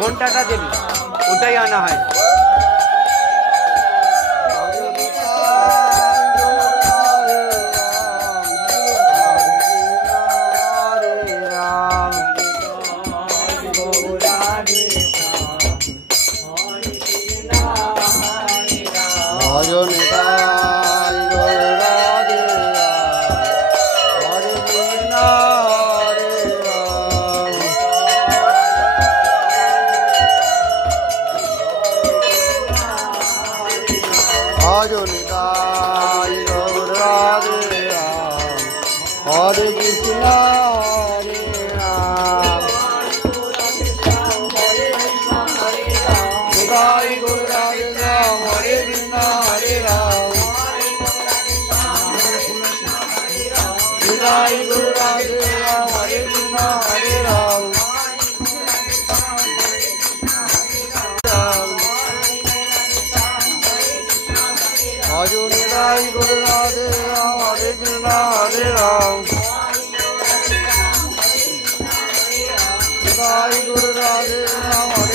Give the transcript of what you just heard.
ঘন্টাটা দেবি, ওটাই আনা হয়। Hare Krishna, Hare Ram, Jai Guru Radhe Ram, Hare Krishna, Hare Ram, Jai Guru Radhe Ram, Hare Krishna, Hare Ram, Jai Guru Radhe Ram, Hare Krishna, Hare Ram. Jai Guru Radhe Ram.